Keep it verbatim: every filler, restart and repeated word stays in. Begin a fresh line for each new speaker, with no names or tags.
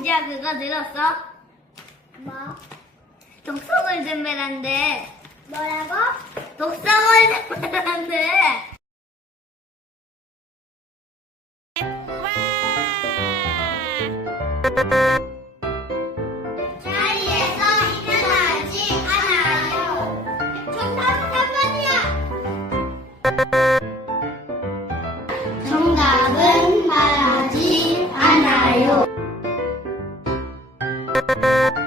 은지야, 그거 들었어?
뭐?
독성을 잼매란데.
뭐라고?
독성을 잼매란데.
자리에서 일어나지 않아요. 정답은 삼 번이야. 정답은 말하지 않아요.